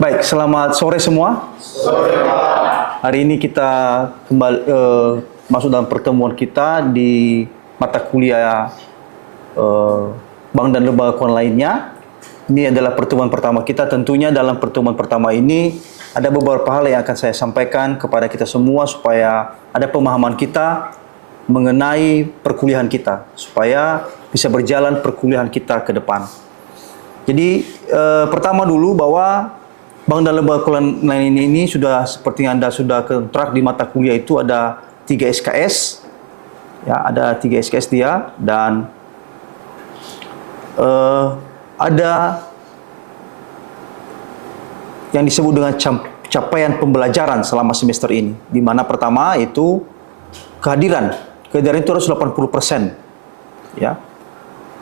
Baik, selamat sore semua. Sore, Pak. Hari ini kita kembali masuk dalam pertemuan kita di mata kuliah bank dan lembaga keuangan lainnya. Ini adalah pertemuan pertama kita. Tentunya dalam pertemuan pertama ini ada beberapa hal yang akan saya sampaikan kepada kita semua supaya ada pemahaman kita mengenai perkuliahan kita, supaya bisa berjalan perkuliahan kita ke depan. Jadi pertama dulu bahwa bank dan lembaga keuangan lain ini sudah seperti Anda sudah kontrak di mata kuliah itu ada 3 SKS. Ya, ada 3 SKS dia dan ada yang disebut dengan capaian pembelajaran selama semester ini. Di mana pertama itu kehadiran itu harus 80%. Ya.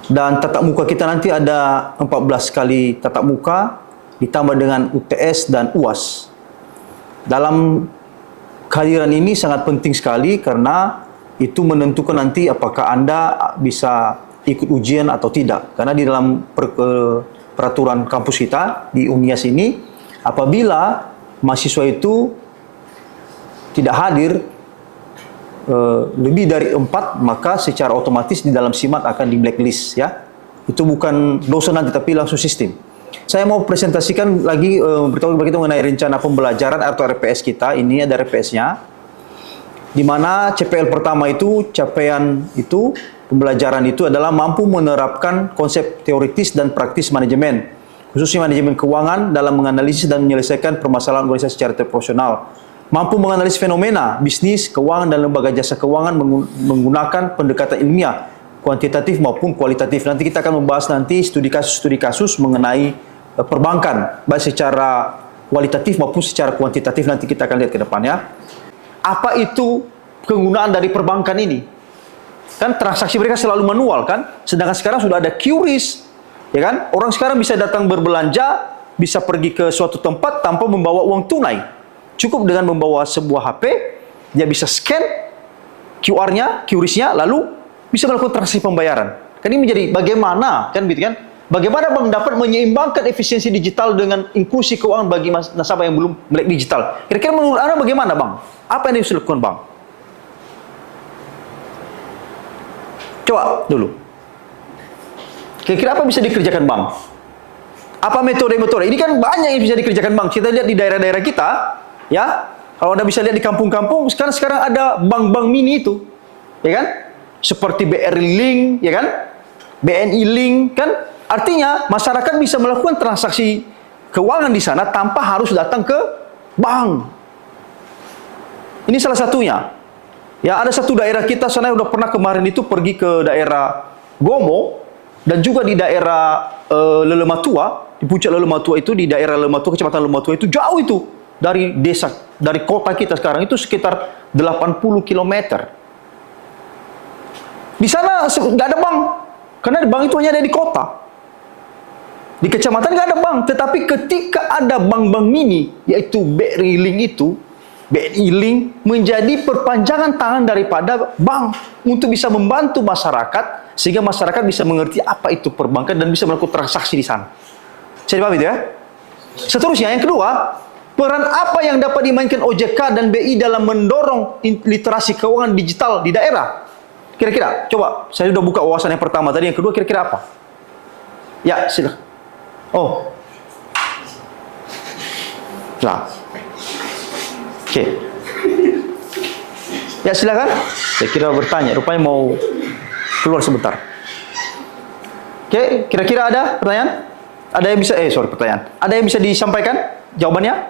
Dan tatap muka kita nanti ada 14 kali tatap muka ditambah dengan UTS dan UAS. Dalam kehadiran ini sangat penting sekali karena itu menentukan nanti apakah Anda bisa ikut ujian atau tidak. Karena di dalam peraturan kampus kita di UNIAS ini, apabila mahasiswa itu tidak hadir lebih dari 4, maka secara otomatis di dalam SIMAT akan di blacklist, ya. Itu bukan dosa nanti tapi langsung sistem. Saya mau presentasikan lagi beritahu kita mengenai rencana pembelajaran atau RPS kita. Ini ada RPS-nya. Di mana CPL pertama itu capaian itu pembelajaran itu adalah mampu menerapkan konsep teoritis dan praktis manajemen, khususnya manajemen keuangan dalam menganalisis dan menyelesaikan permasalahan organisasi secara profesional. Mampu menganalisis fenomena bisnis, keuangan dan lembaga jasa keuangan menggunakan pendekatan ilmiah, kuantitatif maupun kualitatif. Nanti kita akan membahas nanti studi kasus mengenai perbankan, baik secara kualitatif maupun secara kuantitatif. Nanti kita akan lihat ke depannya. Apa itu penggunaan dari perbankan ini? Kan transaksi mereka selalu manual kan? Sedangkan sekarang sudah ada QRIS, ya kan? Orang sekarang bisa datang berbelanja, bisa pergi ke suatu tempat tanpa membawa uang tunai. Cukup dengan membawa sebuah HP, dia bisa scan QR-nya, QRIS-nya, lalu bisa melakukan transaksi pembayaran. Kan ini menjadi bagaimana, kan gitu kan? Bagaimana bank dapat menyeimbangkan efisiensi digital dengan inklusi keuangan bagi nasabah yang belum melek digital? Kira-kira menurut Anda bagaimana, Bang? Apa yang harus dilakukan, Bang? Coba dulu. Kira-kira apa bisa dikerjakan, Bang? Apa metode-metode? Ini kan banyak yang bisa dikerjakan, Bang. Kita lihat di daerah-daerah kita, ya. Kalau Anda bisa lihat di kampung-kampung, sekarang ada bank-bank mini itu, ya kan? Seperti BRI Link, ya kan? BNI Link, kan? Artinya masyarakat bisa melakukan transaksi keuangan di sana tanpa harus datang ke bank. Ini salah satunya. Ya, ada satu daerah kita sana udah pernah kemarin itu pergi ke daerah Gomo dan juga di daerah Lelematua, di puncak Lelematua itu, di daerah Lelematua, kecamatan Lelematua itu jauh itu dari desa, dari kota kita sekarang itu sekitar 80 km. Di sana nggak ada bank, karena bank itu hanya ada di kota. Di kecamatan nggak ada bank, tetapi ketika ada bank-bank mini, yaitu BRI Link itu, BNI Link menjadi perpanjangan tangan daripada bank untuk bisa membantu masyarakat, sehingga masyarakat bisa mengerti apa itu perbankan dan bisa melakukan transaksi di sana. Saya dipahami itu ya? Seterusnya, yang kedua, peran apa yang dapat dimainkan OJK dan BI dalam mendorong literasi keuangan digital di daerah? Kira-kira, coba, saya sudah buka wawasan yang pertama tadi, yang kedua kira-kira apa? Ya, silakan. Oh. Nah. Oke. Ya, silakan. Saya kira bertanya, rupanya mau keluar sebentar. Oke, kira-kira ada pertanyaan? Ada yang bisa pertanyaan. Ada yang bisa disampaikan jawabannya?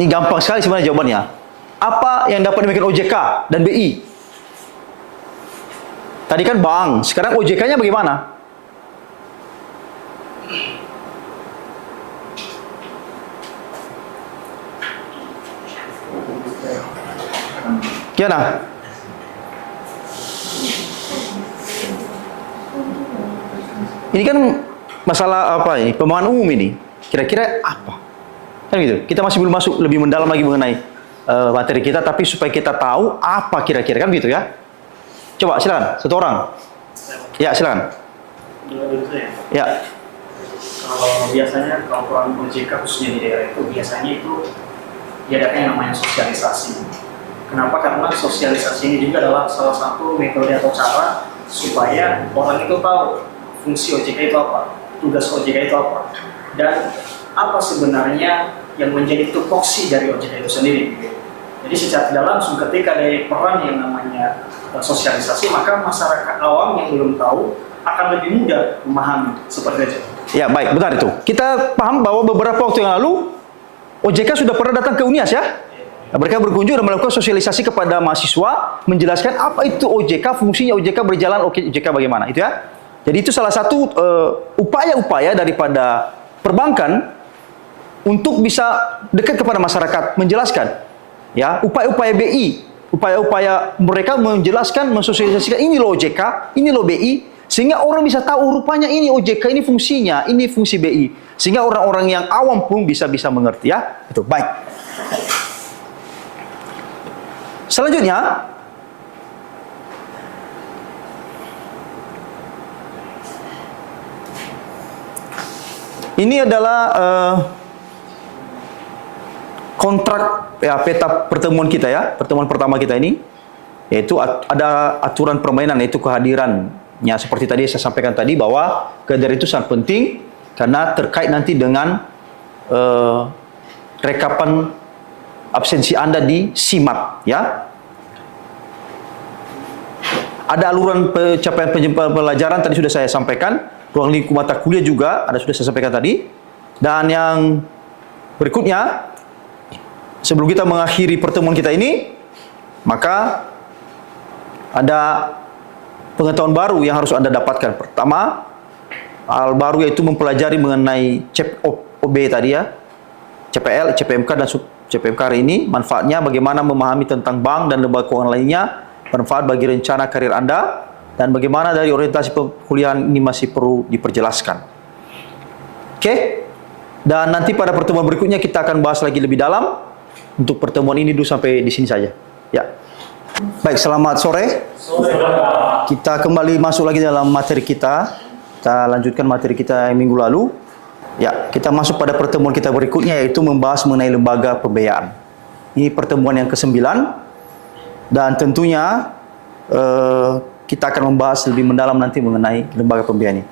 Ini gampang sekali sebenarnya jawabannya. Apa yang dapat dimainkan OJK dan BI? Tadi kan bank, sekarang OJK-nya bagaimana? Gimana? Ini kan masalah apa ini? Pemahaman umum ini. Kira-kira apa? Kan gitu. Kita masih belum masuk lebih mendalam lagi mengenai materi kita, tapi supaya kita tahu apa kira-kira, kan gitu ya. Coba silakan, satu orang. Ya, silakan. Ya. Kalau biasanya laporan OJK khususnya di daerah itu biasanya itu diadakan yang namanya sosialisasi. Kenapa? Karena sosialisasi ini juga adalah salah satu metode atau cara supaya orang itu tahu fungsi OJK itu apa, tugas OJK itu apa, dan apa sebenarnya yang menjadi tupoksi dari OJK itu sendiri. Jadi secara tidak langsung ketika ada peran yang namanya sosialisasi, maka masyarakat awam yang belum tahu akan lebih mudah memahami seperti itu. Ya, baik, benar itu. Kita paham bahwa beberapa waktu yang lalu OJK sudah pernah datang ke UNIAS ya. Mereka berkunjung dan melakukan sosialisasi kepada mahasiswa, menjelaskan apa itu OJK, fungsinya OJK berjalan, OJK bagaimana, itu ya. Jadi itu salah satu upaya-upaya daripada perbankan untuk bisa dekat kepada masyarakat, menjelaskan. Ya, upaya-upaya BI, upaya-upaya mereka menjelaskan, mensosialisasikan ini loh OJK, ini loh BI, sehingga orang bisa tahu rupanya ini OJK, ini fungsinya, ini fungsi BI. Sehingga orang-orang yang awam pun bisa mengerti ya. Itu baik. Selanjutnya, ini adalah kontrak ya, peta pertemuan kita ya, pertemuan pertama kita ini, yaitu ada aturan permainan, yaitu kehadirannya seperti tadi saya sampaikan tadi bahwa kehadiran itu sangat penting karena terkait nanti dengan rekapan absensi Anda di SIMAT ya. Ada aluran pencapaian pelajaran tadi sudah saya sampaikan, ruang lingkup mata kuliah juga sudah saya sampaikan tadi. Dan yang berikutnya, sebelum kita mengakhiri pertemuan kita ini, maka ada pengetahuan baru yang harus Anda dapatkan. Pertama, hal baru yaitu mempelajari mengenai CPOB tadi ya, CPL, CPMK dan CPMK hari ini, manfaatnya bagaimana memahami tentang bank dan lembaga keuangan lainnya, manfaat bagi rencana karir Anda, dan bagaimana dari orientasi perkuliahan ini masih perlu diperjelaskan. Oke? Dan nanti pada pertemuan berikutnya kita akan bahas lagi lebih dalam. Untuk pertemuan ini dulu sampai di sini saja. Ya. Baik, selamat sore. Kita kembali masuk lagi dalam materi kita. Kita lanjutkan materi kita yang minggu lalu. Ya, kita masuk pada pertemuan kita berikutnya, yaitu membahas mengenai lembaga pembiayaan. Ini pertemuan yang ke-9 dan tentunya kita akan membahas lebih mendalam nanti mengenai lembaga pembiayaan ini.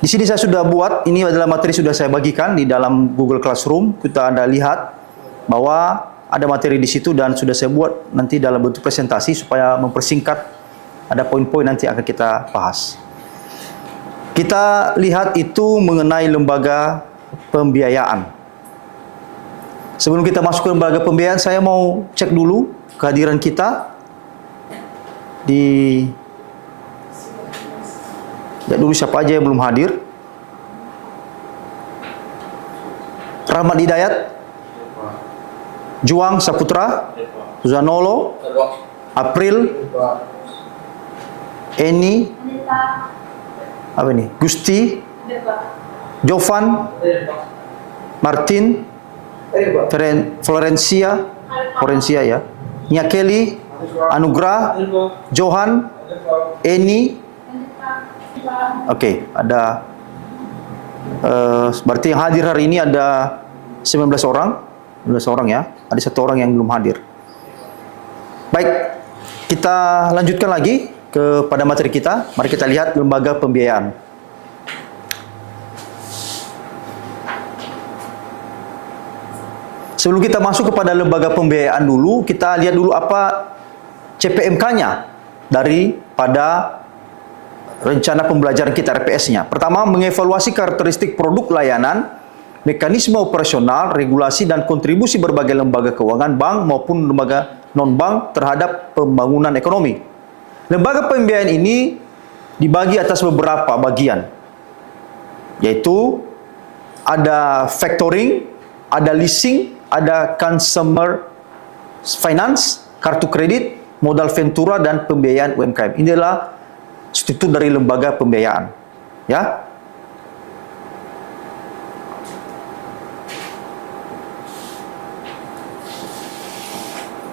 Di sini saya sudah buat, ini adalah materi sudah saya bagikan di dalam Google Classroom. Kita ada lihat bahwa ada materi di situ dan sudah saya buat nanti dalam bentuk presentasi supaya mempersingkat, ada poin-poin nanti akan kita bahas. Kita lihat itu mengenai lembaga pembiayaan. Sebelum kita masuk ke lembaga pembiayaan, saya mau cek dulu kehadiran kita di... Lihat dulu siapa aja yang belum hadir. Rahmat Hidayat, Juang Saputra, Zanolo, April, Eni, apa ini? Gusti, Jovan, Martin, Florencia ya, Nia Kelly, Anugrah, Johan, Eni. Oke, ada berarti yang hadir hari ini ada 19 orang. 19 orang ya. Ada 1 orang yang belum hadir. Baik, kita lanjutkan lagi kepada materi kita. Mari kita lihat lembaga pembiayaan. Sebelum kita masuk kepada lembaga pembiayaan dulu, kita lihat dulu apa CPMK-nya daripada rencana pembelajaran kita, RPS-nya. Pertama, mengevaluasi karakteristik produk layanan, mekanisme operasional, regulasi dan kontribusi berbagai lembaga keuangan, bank maupun lembaga non-bank terhadap pembangunan ekonomi. Lembaga pembiayaan ini dibagi atas beberapa bagian, yaitu ada factoring, ada leasing, ada consumer finance, kartu kredit, modal ventura, dan pembiayaan UMKM. Ini adalah struktur dari lembaga pembiayaan. Ya.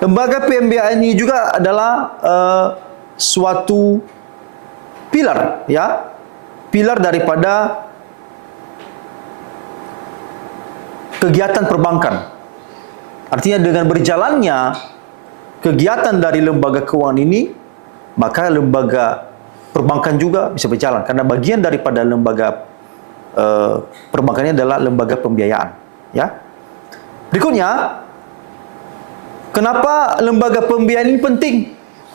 Lembaga pembiayaan ini juga adalah suatu pilar, ya, pilar daripada kegiatan perbankan. Artinya dengan berjalannya kegiatan dari lembaga keuangan ini, maka lembaga perbankan juga bisa berjalan. Karena bagian daripada lembaga perbankan ini adalah lembaga pembiayaan. Ya. Berikutnya, kenapa lembaga pembiayaan ini penting?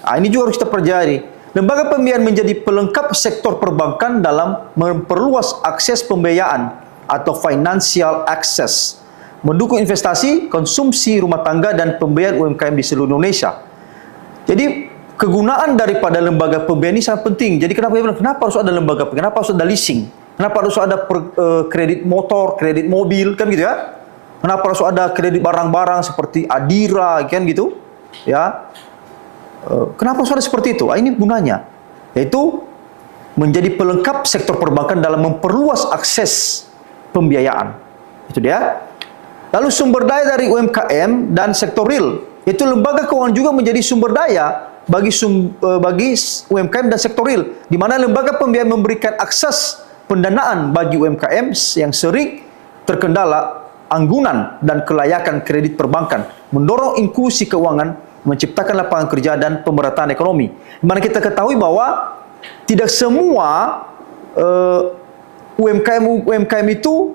Ini juga harus kita pelajari. Lembaga pembiayaan menjadi pelengkap sektor perbankan dalam memperluas akses pembiayaan atau financial access, mendukung investasi, konsumsi rumah tangga dan pembiayaan UMKM di seluruh Indonesia. Jadi kegunaan daripada lembaga pembiayaan ini sangat penting. Jadi kenapa harus ada lembaga pembiayaan? Kenapa harus ada leasing? Kenapa harus ada kredit motor, kredit mobil, kan gitu ya? Kenapa harus ada kredit barang-barang seperti Adira, kan gitu? Ya. Kenapa harus ada seperti itu? Ini gunanya, yaitu menjadi pelengkap sektor perbankan dalam memperluas akses pembiayaan. Itu dia. Lalu sumber daya dari UMKM dan sektor real, yaitu lembaga keuangan juga menjadi sumber daya bagi UMKM dan sektor real, di mana lembaga pembiayaan memberikan akses pendanaan bagi UMKM yang sering terkendala anggunan dan kelayakan kredit perbankan, mendorong inklusi keuangan, menciptakan lapangan kerja dan pemerataan ekonomi. Di mana kita ketahui bahwa tidak semua UMKM itu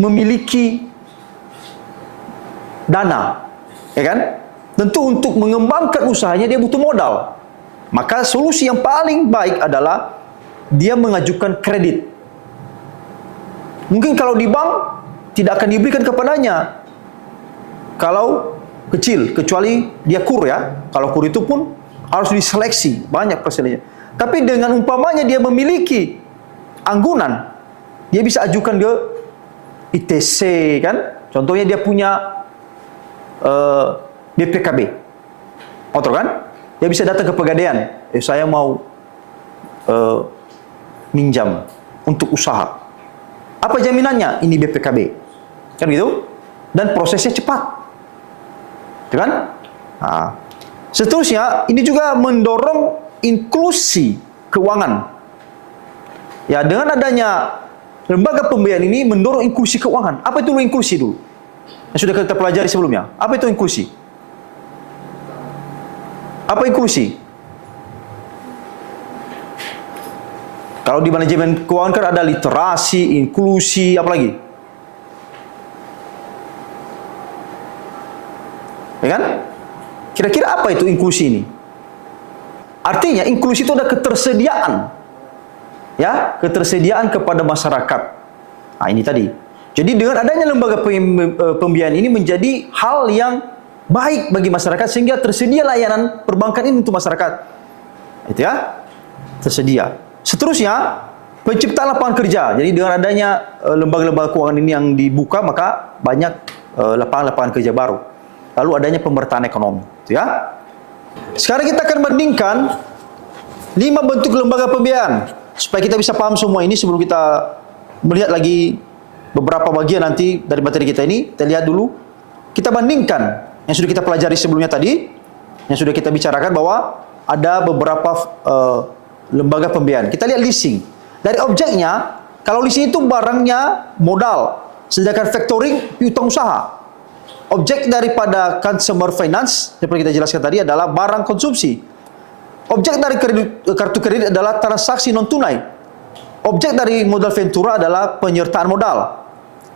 memiliki dana, ya kan? Tentu untuk mengembangkan usahanya dia butuh modal. Maka solusi yang paling baik adalah dia mengajukan kredit. Mungkin kalau di bank tidak akan diberikan kepadanya kalau kecil, kecuali dia kur ya. Kalau kur itu pun harus diseleksi, banyak persentasenya. Tapi dengan umpamanya dia memiliki anggunan, dia bisa ajukan ke ITC kan. Contohnya dia punya BPKB motor kan, dia bisa datang ke Pegadaian, saya mau minjam untuk usaha. Apa jaminannya? Ini BPKB, kan gitu. Dan prosesnya cepat, kan? Nah, seterusnya ini juga mendorong inklusi keuangan. Ya, dengan adanya lembaga pembiayaan ini mendorong inklusi keuangan. Apa itu inklusi dulu? Yang sudah kita pelajari sebelumnya. Apa itu inklusi? Apa inklusi? Kalau di manajemen keuangan kan ada literasi, inklusi, apa lagi? Ya kan? Kira-kira apa itu inklusi ini? Artinya inklusi itu ada ketersediaan. Ya, ketersediaan kepada masyarakat. Nah, ini tadi. Jadi dengan adanya lembaga pembiayaan ini menjadi hal yang baik bagi masyarakat sehingga tersedia layanan perbankan ini untuk masyarakat. Itu ya. Tersedia. Seterusnya, penciptaan lapangan kerja. Jadi dengan adanya lembaga-lembaga keuangan ini yang dibuka, maka banyak lapangan-lapangan kerja baru. Lalu adanya pemerataan ekonomi. Itu ya. Sekarang kita akan bandingkan 5 bentuk lembaga pembiayaan. Supaya kita bisa paham semua ini sebelum kita melihat lagi beberapa bagian nanti dari materi kita ini. Kita lihat dulu. Kita bandingkan yang sudah kita pelajari sebelumnya tadi. Yang sudah kita bicarakan bahwa ada beberapa lembaga pembiayaan. Kita lihat leasing. Dari objeknya, kalau leasing itu barangnya modal. Sedangkan factoring piutang usaha. Objek daripada consumer finance, seperti kita jelaskan tadi, adalah barang konsumsi. Objek dari kartu kredit adalah transaksi non-tunai. Objek dari modal ventura adalah penyertaan modal.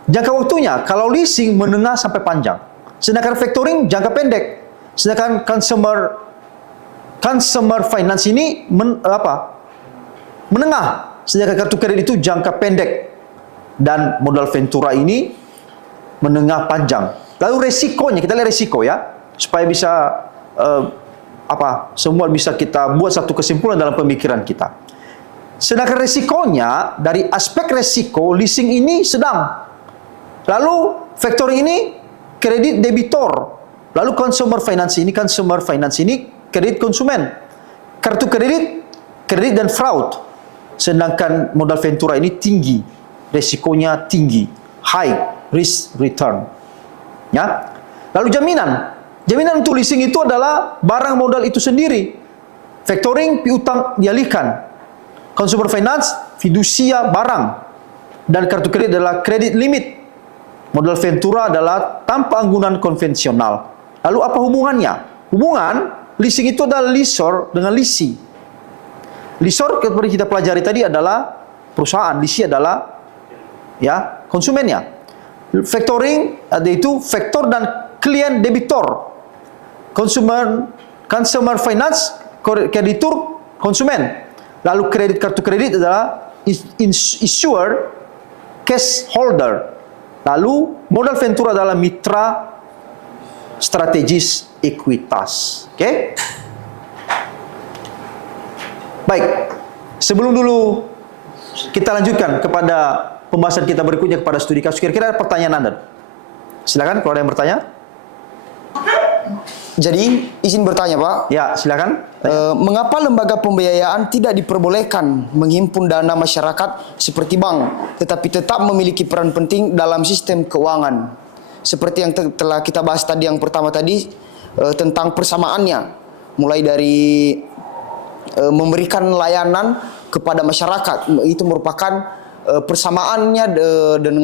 Jangka waktunya, kalau leasing menengah sampai panjang. Sedangkan factoring jangka pendek. Sedangkan consumer finance ini menengah. Sedangkan kartu kredit itu jangka pendek. Dan modal ventura ini menengah panjang. Lalu resikonya, kita lihat resiko ya. Supaya bisa semua bisa kita buat satu kesimpulan dalam pemikiran kita. Sedangkan resikonya, dari aspek resiko, leasing ini sedang. Lalu factoring ini kredit debitor. Lalu consumer finance ini kredit konsumen. Kartu kredit dan fraud. Sedangkan modal ventura ini tinggi, resikonya tinggi, high risk return. Ya. Lalu jaminan untuk leasing itu adalah barang modal itu sendiri. Factoring piutang dialihkan. Consumer finance fidusia barang. Dan kartu kredit adalah kredit limit. Modal ventura adalah tanpa penggunaan konvensional. Lalu apa hubungannya? Hubungan leasing itu adalah lessor dengan leasing. Lessor seperti kita pelajari tadi adalah perusahaan, leasing adalah ya konsumennya. Factoring yaitu faktor dan klien debitor. Consumer finance kreditur konsumen. Lalu kredit kartu kredit adalah issuer cash holder. Lalu modal ventura adalah mitra strategis ekuitas. Oke? Baik. Sebelum dulu kita lanjutkan kepada pembahasan kita berikutnya kepada studi kasus, kira-kira ada pertanyaan Anda? Silakan kalau ada yang bertanya. Jadi, izin bertanya, Pak. Ya, silakan. Mengapa lembaga pembiayaan tidak diperbolehkan menghimpun dana masyarakat seperti bank, tetapi tetap memiliki peran penting dalam sistem keuangan? Seperti yang telah kita bahas tadi yang pertama tadi, tentang persamaannya. Mulai dari memberikan layanan kepada masyarakat, itu merupakan persamaannya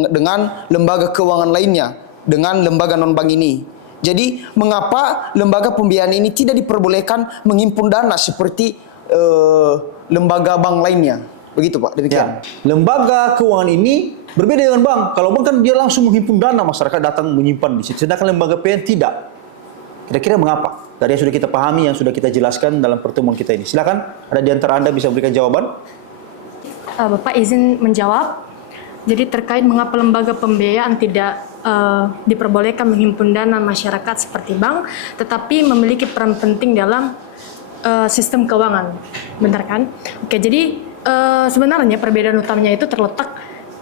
dengan lembaga keuangan lainnya, dengan lembaga non-bank ini. Jadi, mengapa lembaga pembiayaan ini tidak diperbolehkan menghimpun dana seperti lembaga bank lainnya? Begitu, Pak, demikian. Ya. Lembaga keuangan ini berbeda dengan bank. Kalau bank kan dia langsung menghimpun dana, masyarakat datang menyimpan di situ. Sedangkan lembaga pembiayaan tidak. Kira-kira mengapa? Dari yang sudah kita pahami, yang sudah kita jelaskan dalam pertemuan kita ini. Silakan, ada di antara Anda bisa berikan jawaban. Bapak izin menjawab. Jadi terkait mengapa lembaga pembiayaan tidak diperbolehkan menghimpun dana masyarakat seperti bank, tetapi memiliki peran penting dalam sistem keuangan, benar kan? Oke, jadi sebenarnya perbedaan utamanya itu terletak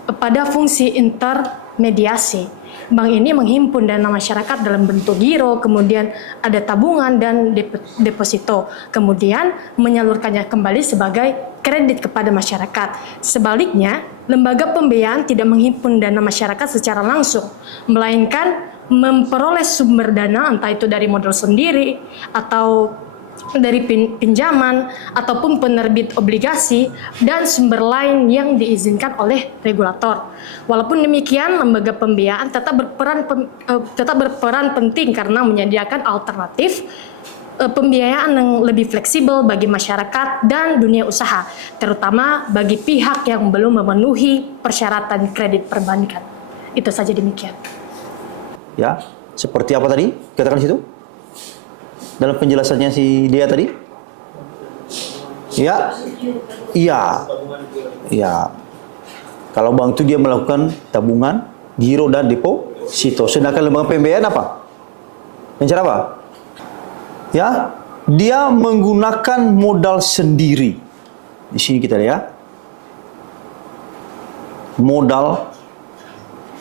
pada fungsi intermediasi. Bank ini menghimpun dana masyarakat dalam bentuk giro, kemudian ada tabungan dan deposito, kemudian menyalurkannya kembali sebagai kredit kepada masyarakat. Sebaliknya, lembaga pembiayaan tidak menghimpun dana masyarakat secara langsung, melainkan memperoleh sumber dana entah itu dari modal sendiri atau dari pinjaman ataupun penerbit obligasi dan sumber lain yang diizinkan oleh regulator. Walaupun demikian, lembaga pembiayaan tetap berperan penting karena menyediakan alternatif pembiayaan yang lebih fleksibel bagi masyarakat dan dunia usaha, terutama bagi pihak yang belum memenuhi persyaratan kredit perbankan. Itu saja, demikian. Ya, seperti apa tadi? Katakan situ. Dalam penjelasannya si dia tadi? Ya. Iya. Iya. Kalau bank itu dia melakukan tabungan, giro dan deposito. Sedangkan lembaga pembiayaan apa? Dengan cara apa? Ya, dia menggunakan modal sendiri. Di sini kita lihat. Modal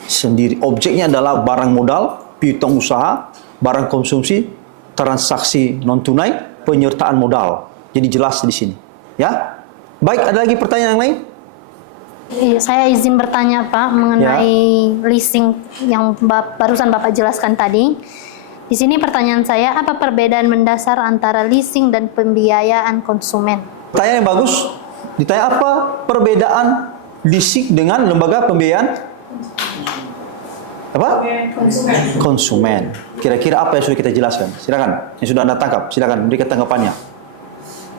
sendiri. Objeknya adalah barang modal, piutang usaha, barang konsumsi, transaksi non tunai, penyertaan modal. Jadi jelas di sini. Ya. Baik, ada lagi pertanyaan yang lain? Iya, saya izin bertanya, Pak, mengenai leasing yang barusan Bapak jelaskan tadi. Di sini pertanyaan saya, apa perbedaan mendasar antara leasing dan pembiayaan konsumen? Pertanyaan yang bagus. Ditanya apa perbedaan leasing dengan lembaga pembiayaan? Apa? Konsumen. Kira-kira apa yang sudah kita jelaskan? Silakan. Yang sudah Anda tangkap, silakan berikan tanggapannya.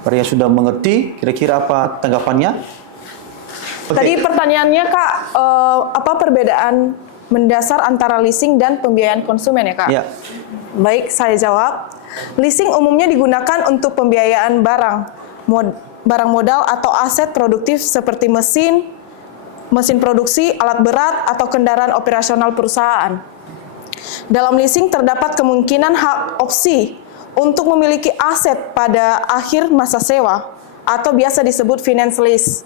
Para yang sudah mengerti, kira-kira apa tanggapannya? Tadi pertanyaannya, Kak, apa perbedaan mendasar antara leasing dan pembiayaan konsumen ya, Kak? Ya. Baik, saya jawab. Leasing umumnya digunakan untuk pembiayaan barang modal atau aset produktif seperti mesin produksi, alat berat, atau kendaraan operasional perusahaan. Dalam leasing terdapat kemungkinan hak opsi untuk memiliki aset pada akhir masa sewa atau biasa disebut finance lease.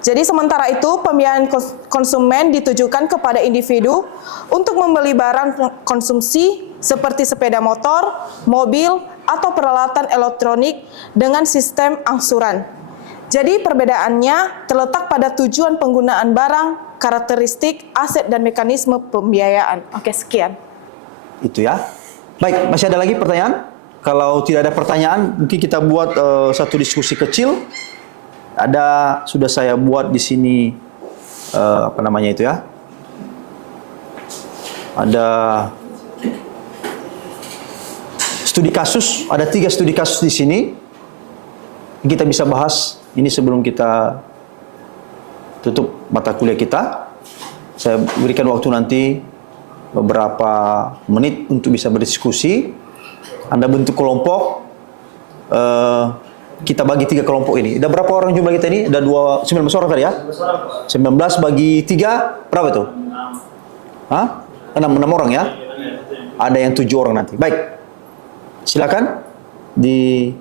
Jadi sementara itu pembiayaan konsumen ditujukan kepada individu untuk membeli barang konsumsi seperti sepeda motor, mobil, atau peralatan elektronik dengan sistem angsuran. Jadi perbedaannya terletak pada tujuan penggunaan barang, karakteristik, aset, dan mekanisme pembiayaan. Oke, sekian. Itu ya. Baik, masih ada lagi pertanyaan? Kalau tidak ada pertanyaan, mungkin kita buat satu diskusi kecil. Sudah saya buat di sini apa namanya itu ya? ada studi kasus, ada 3 studi kasus di sini. Kita bisa bahas ini sebelum kita tutup mata kuliah kita. Saya berikan waktu nanti beberapa menit untuk bisa berdiskusi. Anda bentuk kelompok, kita bagi 3 kelompok ini. Ada berapa orang jumlah kita ini? Ada 19 orang tadi ya? 19 bagi 3, berapa itu? 6 orang ya? Ada yang 7 orang nanti. Baik, silakan dibuat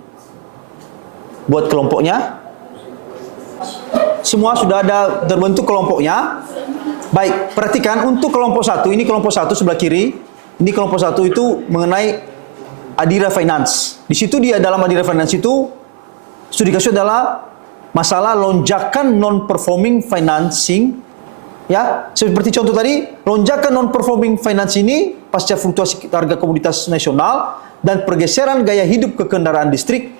kelompoknya. Semua sudah ada terbentuk kelompoknya. Baik, perhatikan untuk kelompok 1, ini kelompok 1 sebelah kiri. Ini kelompok 1 itu mengenai Adira Finance. Di situ dalam Adira Finance itu studi kasus adalah masalah lonjakan non-performing financing. Ya, seperti contoh tadi, lonjakan non-performing finance ini pasca fluktuasi harga komoditas nasional dan pergeseran gaya hidup ke kendaraan listrik.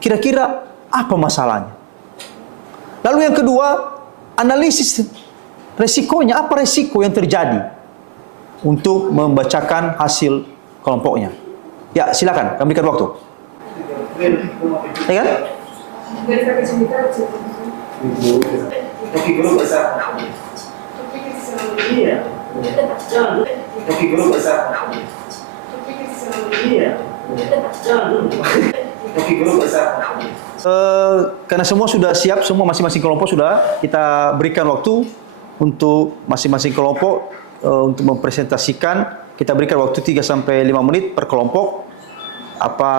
Kira-kira apa masalahnya? Lalu yang kedua, analisis resikonya, apa resiko yang terjadi untuk membacakan hasil kelompoknya. Ya, silakan, kami berikan waktu. Ya kan? Karena semua sudah siap, semua masing-masing kelompok sudah kita berikan waktu untuk masing-masing kelompok untuk mempresentasikan. Kita berikan waktu 3 sampai 5 menit per kelompok. Apa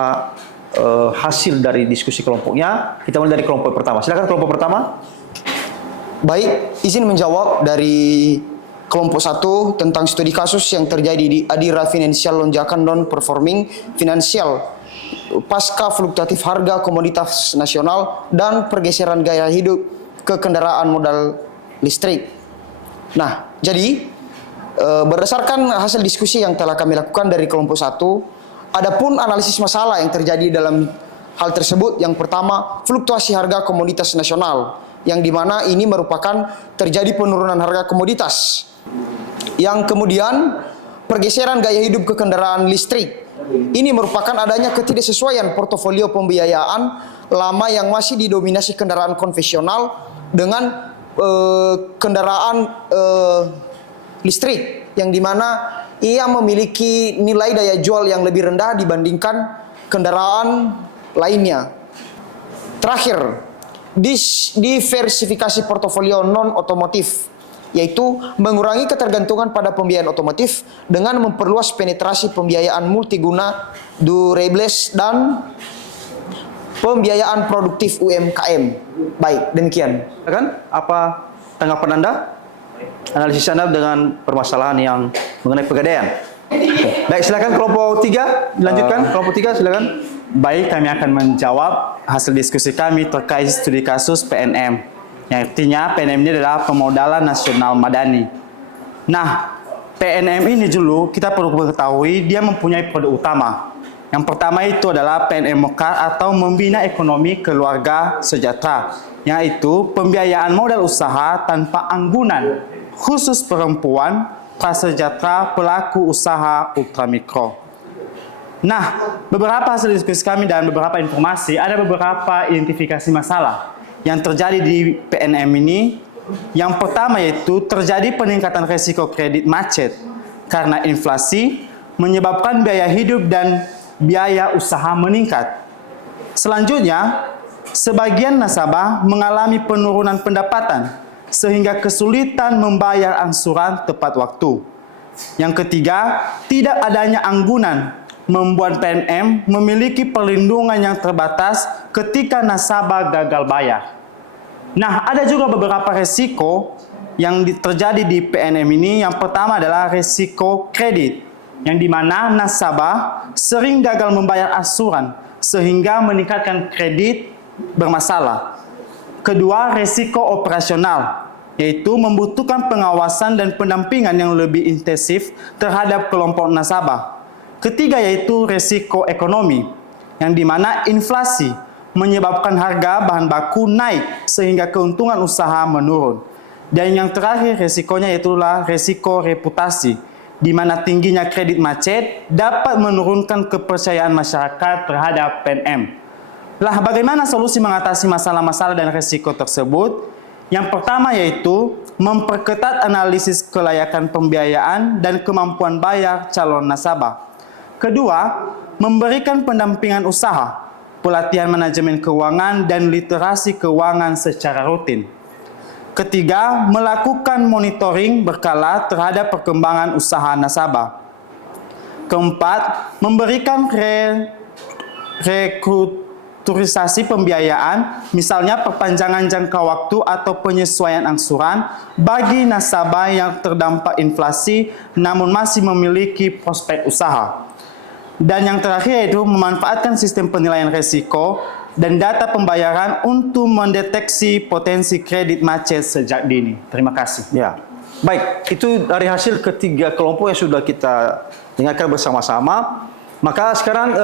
hasil dari diskusi kelompoknya? Kita mulai dari kelompok pertama. Silakan kelompok pertama. Baik, izin menjawab dari kelompok 1 tentang studi kasus yang terjadi di Adira Financial lonjakan non-performing finansial pasca fluktuatif harga komoditas nasional dan pergeseran gaya hidup ke kendaraan modal listrik. Nah, jadi berdasarkan hasil diskusi yang telah kami lakukan dari kelompok 1, adapun analisis masalah yang terjadi dalam hal tersebut, yang pertama, fluktuasi harga komoditas nasional, yang dimana ini merupakan terjadi penurunan harga komoditas. Yang kemudian, pergeseran gaya hidup ke kendaraan listrik. Ini merupakan adanya ketidaksesuaian portofolio pembiayaan lama yang masih didominasi kendaraan konvensional dengan kendaraan listrik, yang dimana ia memiliki nilai daya jual yang lebih rendah dibandingkan kendaraan lainnya. Terakhir, diversifikasi portofolio non-otomotif, yaitu mengurangi ketergantungan pada pembiayaan otomotif dengan memperluas penetrasi pembiayaan multiguna, durables, dan pembiayaan produktif UMKM. Baik, demikian. Kan? Apa tanggapan Anda? Analisis Anda dengan permasalahan yang mengenai pegadaian. Baik, silakan kelompok 3, dilanjutkan. Kelompok 3, silakan. Baik, kami akan menjawab hasil diskusi kami terkait studi kasus PNM. Yang artinya PNM ini adalah Pemodalan Nasional Madani. Nah, PNM ini dulu kita perlu mengetahui dia mempunyai produk utama. Yang pertama itu adalah PNM Mekar atau Membina Ekonomi Keluarga Sejahtera, yaitu pembiayaan modal usaha tanpa anggunan khusus perempuan, prasejahtera, pelaku usaha ultramikro. Nah, beberapa hasil diskusi kami dan beberapa informasi, ada beberapa identifikasi masalah yang terjadi di PNM ini. Yang pertama yaitu terjadi peningkatan risiko kredit macet karena inflasi menyebabkan biaya hidup dan biaya usaha meningkat. Selanjutnya, sebagian nasabah mengalami penurunan pendapatan sehingga kesulitan membayar angsuran tepat waktu. Yang ketiga, tidak adanya anggunan membuat PNM memiliki perlindungan yang terbatas ketika nasabah gagal bayar. Nah, ada juga beberapa resiko yang terjadi di PNM ini. Yang pertama adalah resiko kredit, yang dimana nasabah sering gagal membayar angsuran sehingga meningkatkan kredit bermasalah. Kedua, resiko operasional, yaitu membutuhkan pengawasan dan pendampingan yang lebih intensif terhadap kelompok nasabah. Ketiga yaitu resiko ekonomi, yang dimana inflasi menyebabkan harga bahan baku naik sehingga keuntungan usaha menurun. Dan yang terakhir resikonya yaitulah resiko reputasi, di mana tingginya kredit macet dapat menurunkan kepercayaan masyarakat terhadap PNM. Lah, bagaimana solusi mengatasi masalah-masalah dan risiko tersebut? Yang pertama yaitu memperketat analisis kelayakan pembiayaan dan kemampuan bayar calon nasabah. Kedua, memberikan pendampingan usaha, pelatihan manajemen keuangan dan literasi keuangan secara rutin. Ketiga, melakukan monitoring berkala terhadap perkembangan usaha nasabah. Keempat, memberikan restrukturisasi pembiayaan, misalnya perpanjangan jangka waktu atau penyesuaian angsuran bagi nasabah yang terdampak inflasi namun masih memiliki prospek usaha. Dan yang terakhir yaitu memanfaatkan sistem penilaian risiko dan data pembayaran untuk mendeteksi potensi kredit macet sejak dini. Terima kasih. Ya, baik. Itu dari hasil ketiga kelompok yang sudah kita dengarkan bersama-sama. Maka sekarang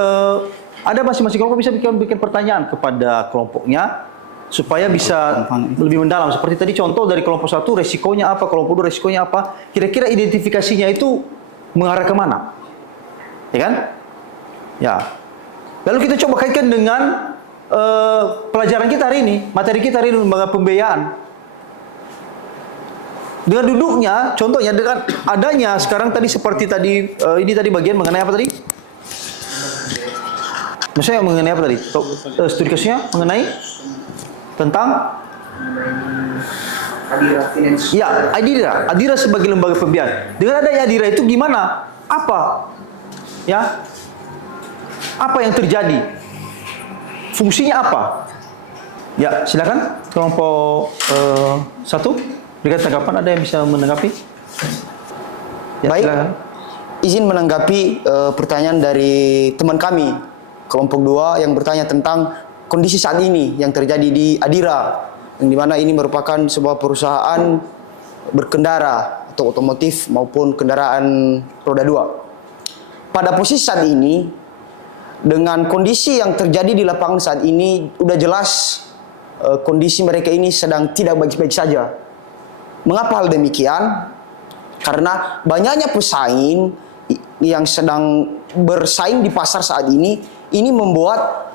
ada masing-masing kelompok bisa bikin pertanyaan kepada kelompoknya supaya bisa lebih mendalam. Seperti tadi contoh dari kelompok 1 resikonya apa, kelompok 2 resikonya apa. Kira-kira identifikasinya itu mengarah kemana? Ya kan? Ya. Lalu kita coba kaitkan dengan pelajaran kita hari ini, materi kita hari ini, lembaga pembiayaan. Dengan duduknya, contohnya dengan adanya sekarang tadi seperti tadi ini tadi bagian mengenai apa tadi? Maksudnya mengenai apa tadi? Studi kasusnya mengenai tentang ya, Adira sebagai lembaga pembiayaan. Dengan adanya Adira itu gimana? Apa? Ya. Apa yang terjadi? Fungsinya apa? Ya, silakan kelompok 1 berikan tanggapan. Ada yang bisa menanggapi? Ya, Baik, silakan. izin menanggapi pertanyaan dari teman kami kelompok 2 yang bertanya tentang kondisi saat ini yang terjadi di Adira, yang dimana ini merupakan sebuah perusahaan berkendara atau otomotif maupun kendaraan roda 2. Pada posisi saat ini, dengan kondisi yang terjadi di lapangan saat ini, udah jelas kondisi mereka ini sedang tidak baik-baik saja. Mengapa hal demikian? Karena banyaknya pesaing yang sedang bersaing di pasar saat ini membuat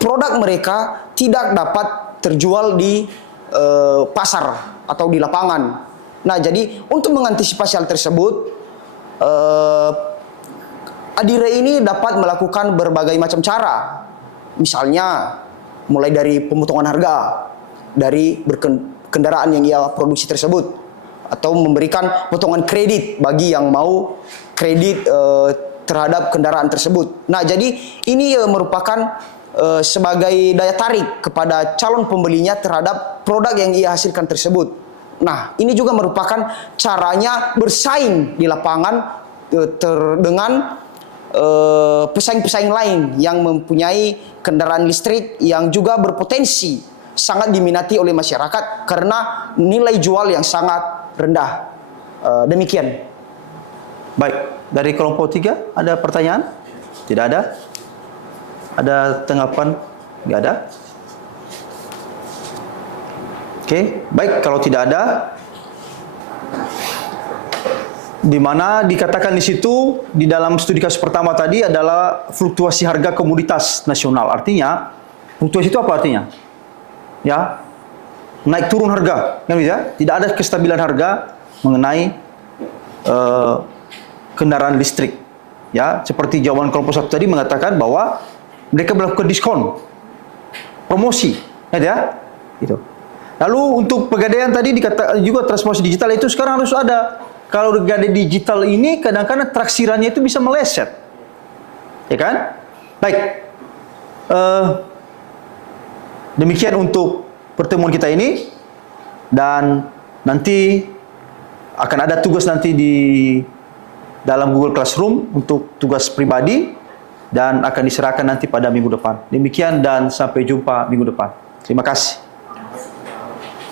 produk mereka tidak dapat terjual di pasar atau di lapangan. Nah, jadi untuk mengantisipasi hal tersebut, Adira ini dapat melakukan berbagai macam cara. Misalnya, mulai dari pemotongan harga dari kendaraan yang ia produksi tersebut, atau memberikan potongan kredit bagi yang mau kredit terhadap kendaraan tersebut. Nah, jadi ini merupakan sebagai daya tarik kepada calon pembelinya terhadap produk yang ia hasilkan tersebut. Nah, ini juga merupakan caranya bersaing di lapangan dengan pesaing-pesaing lain yang mempunyai kendaraan listrik yang juga berpotensi sangat diminati oleh masyarakat karena nilai jual yang sangat rendah. Demikian. Baik, dari kelompok 3 ada pertanyaan? Tidak ada? Ada tanggapan? Tidak ada? Oke, baik, kalau tidak ada, di mana dikatakan di situ di dalam studi kasus pertama tadi adalah fluktuasi harga komoditas nasional. Artinya fluktuasi itu apa artinya? Ya, naik turun harga, kan bisa? Tidak ada kestabilan harga mengenai kendaraan listrik. Ya, seperti jawaban kelompok 1 tadi mengatakan bahwa mereka melakukan diskon, promosi, ya, gitu. Lalu untuk pegadaian tadi dikatakan juga transformasi digital itu sekarang harus ada. Kalau gadai digital ini kadang-kadang taksirannya itu bisa meleset, ya kan? Baik, demikian untuk pertemuan kita ini, dan nanti akan ada tugas nanti di dalam Google Classroom untuk tugas pribadi dan akan diserahkan nanti pada minggu depan. Demikian dan sampai jumpa minggu depan. Terima kasih.